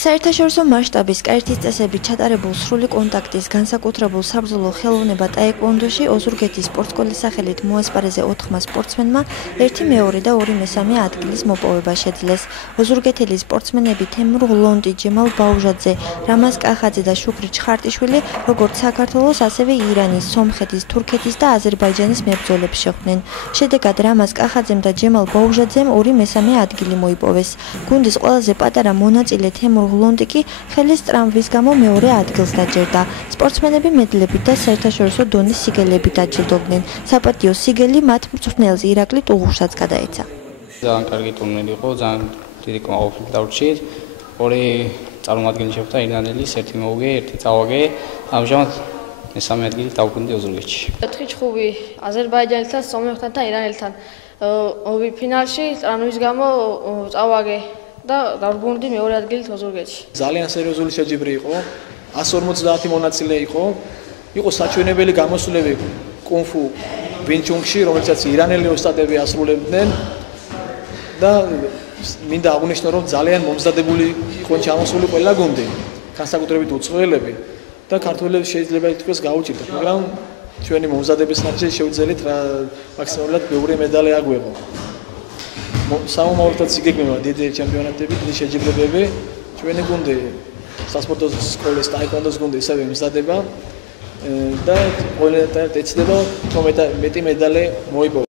საერთაშორისო მასშტაბის კაირთის წესებით ჩატარებულ სრული კონტაქტის განსაკუთრებულ საბრძოლო ხელოვნება ტაეკვონდოში ოზურგეთის სპორტსკოლის სახელით მოასპარეზე 4 სპორტსმენმა 1, 2 და 2 მესამე ადგილის მოპოვება შეძლეს. ოზურგეთელი სპორტსმენები თემურ ღლონტი, ჯემალ ბაუჟაძე, რამაზ კახაძე და შუქრი ჩხარტიშვილი როგორც საქართველოს, ასევე ირანის, სომხეთის, თურქეთის და აზერბაიჯანის მებრძოლებს შეხვდნენ. შედეგად რამაზ კახაძემ და ჯემალ ბაუჟაძემ 2 მესამე ადგილი მოიპოვეს. გუნდის ყველაზე პატარა მონაწილე თემურ ღლონტი კი ხელის ტრამვის გამო მეორე ადგილს დაჯერდა. სპორტსმენები მედლებით და საერთაშორისო დონის სიგელებით დაჯილდოვდნენ. საპატიო სიგელი მათ მწვრთნელს ირაკლი ტუღუშსაც გადაეცა. ძალიან კარგი ტურნირი იყო, ძალიან დიდი კმაყოფილებით დავრჩით. 2 წარმომადგენელი შეხვდა ირანელის, 1 მოუგე, 1 წავაგე. ამჟამად მესამე ადგილი დავუკვირდი ოზურგეთში. 4 ჭხუვი აზერბაიჯანელთან, სომეხთან და ირანელთან ფინალში ტრამვის გამო წავაგე და დავუკვირდი მეორე ადგილით ოზურგეთში. ძალიან სერიოზული შეჯიბრი იყო. 150 მონაწილე იყო. იყო საჩვენებელი გამოსვლები კუნფუ ვინჩუნგში, რომელსაც ირანელი ოსტატები ასრულებდნენ და მინდა აღვნიშნო, რომ ძალიან მომზადებული იყო ჩამოსული ყველა გუნდი, განსაკუთრებით უცხოელები და ქართველებს შეიძლება ითქვას გაუჭირდათ, მაგრამ ჩვენი მომზადების ნაცვლად შევძელით რა მაქსიმალურად ბევრი მედალი აგვეღო. საომაროთაც იგეგმება დიდი ჩემპიონატები, დიდი შეჯიბრებები. ჩვენი გუნდი სასპორტო სკოლის ტაეკვონდოს გუნდი ისევე მზადება და ყველა ეცდება რომ მეტი მედალი მოიპოვოს.